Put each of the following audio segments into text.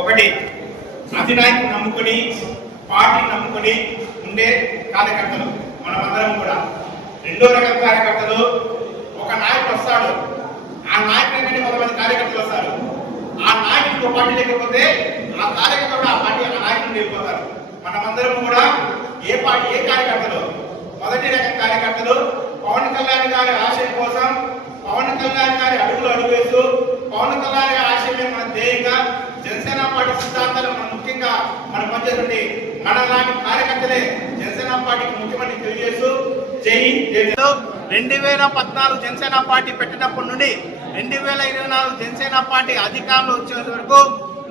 ఒకటి అధినాయకుని నమ్ముకుని పార్టీని నమ్ముకుని ఉండే కార్యకర్తలు మనమందరం కూడా. రెండో రకం కార్యకర్తలు, ఒక నాయకుడు వస్తాడు, ఆ నాయకుడి కంటే కొంతమంది కార్యకర్తలు వస్తారు, ఆ నాయకుడికి పార్టీ లేకపోతే ఆ కార్యకర్త కూడా ఆ పార్టీ ఆ నాయకుడిని వెళ్ళిపోతారు. మనమందరం కూడా ఏ కార్యకర్తలు? మొదటి రకం కార్యకర్తలు పవన్ కళ్యాణ్ గారి ఆశయం కోసం, పవన్ కళ్యాణ్ గారి అడుగులు అడుగువేస్తూ, పవన్ కళ్యాణ్ గారి ఆశయమే మన ధ్యేయంగా, జనసేన పార్టీ సిద్ధాంతాలు మనం ముఖ్యంగా మనం పనిచేస్తుంది. మనలాంటి కార్యకర్తలే జనసేన పార్టీకి ముఖ్యమంత్రి తెలియజేస్తూ 2014 జనసేన పార్టీ పెట్టినప్పటి నుండి 2024 జనసేన పార్టీ అధికారంలో వచ్చే వరకు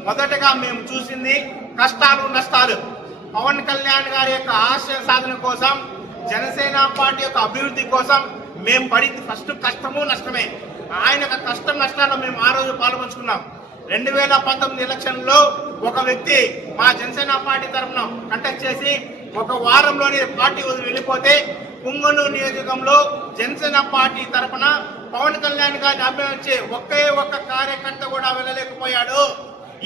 మొదటగా మేము చూసింది కష్టాలు నష్టాలు. పవన్ కళ్యాణ్ గారి యొక్క ఆశయ సాధన కోసం, జనసేన పార్టీ యొక్క అభివృద్ధి కోసం మేము పడింది ఫస్ట్ కష్టము నష్టమే. ఆయన యొక్క కష్టం నష్టాల్లో మేము ఆ రోజు పాల్పంచుకున్నాం. 2019 ఎలక్షన్లో ఒక వ్యక్తి మా జనసేన పార్టీ తరఫున కంటెస్ట్ చేసి ఒక వారంలోనే పార్టీ వెళ్ళిపోతే పుంగనూరు నియోజకంలో జనసేన పార్టీ తరఫున పవన్ కళ్యాణ్ గారిని అభినందించే ఒకే ఒక్క కార్యకర్త కూడా వెళ్ళలేకపోయాడు.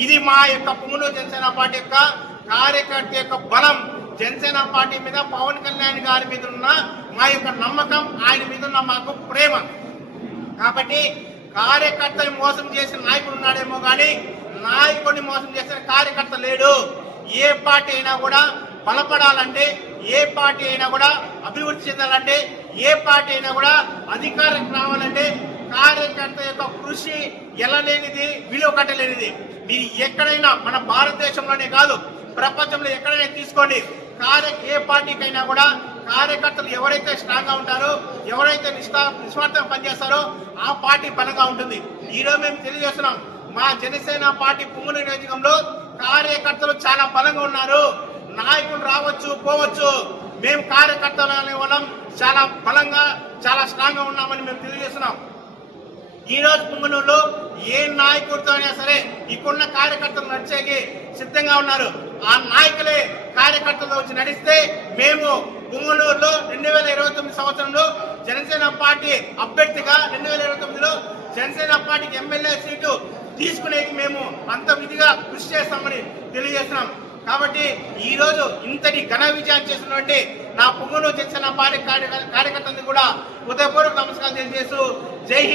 ఇది మా యొక్క పుంగనూరు జనసేన పార్టీ యొక్క కార్యకర్త యొక్క బలం. జనసేన పార్టీ మీద, పవన్ కళ్యాణ్ గారి మీద ఉన్న మా యొక్క నమ్మకం, ఆయన మీద ఉన్న మాకు ప్రేమ. కాబట్టి కార్యకర్తని మోసం చేసిన నాయకుడు ఉన్నాడేమో కానీ నాయకుడిని మోసం చేసిన కార్యకర్త లేడు. ఏ పార్టీ అయినా కూడా బలపడాలంటే, ఏ పార్టీ అయినా కూడా అభివృద్ధి చెందాలంటే, ఏ పార్టీ అయినా కూడా అధికారం రావాలంటే కార్యకర్త యొక్క కృషి ఎలలేనిది, విలువ కట్టలేనిది. మీరు ఎక్కడైనా, మన భారతదేశంలోనే కాదు ప్రపంచంలో ఎక్కడైనా తీసుకోండి, ఏ పార్టీకైనా కూడా కార్యకర్తలు ఎవరైతే స్ట్రాంగ్ గా ఉంటారో, ఎవరైతే నిస్వార్థంగా పనిచేస్తారో ఆ పార్టీ బలంగా ఉంటుంది. ఈరోజు మేము తెలియజేస్తున్నాం, మా జనసేన పార్టీ పుంగనూరు నియోజకంలో కార్యకర్తలు చాలా బలంగా ఉన్నారు. నాయకులు రావచ్చు పోవచ్చు, మేము కార్యకర్తలు అనే వాళ్ళం చాలా బలంగా, చాలా స్ట్రాంగ్ గా ఉన్నామని మేము తెలియజేస్తున్నాం. ఈ రోజు పుంగనూరులో ఏ నాయకుడితో అయినా సరే ఇక్కడున్న కార్యకర్తలు నడిచేకి సిద్ధంగా ఉన్నారు. ఆ నాయకులే కార్యకర్తలు వచ్చి నడిస్తే మేము పుంగనూరులో 2029 సంవత్సరంలో జనసేన పార్టీ అభ్యర్థిగా 2029లో జనసేన పార్టీకి ఎమ్మెల్యే సీటు తీసుకునేకి మేము అంత విధిగా కృషి చేస్తామని తెలియజేస్తున్నాం. కాబట్టి ఈ రోజు ఇంతటి ఘన విజయాన్ని చేసినటువంటి నా పుంగనూరు జనసేన పార్టీ కార్యకర్తలకు కూడా హృదయపూర్వక నమస్కారాలు తెలియజేస్తూ జై హింద్.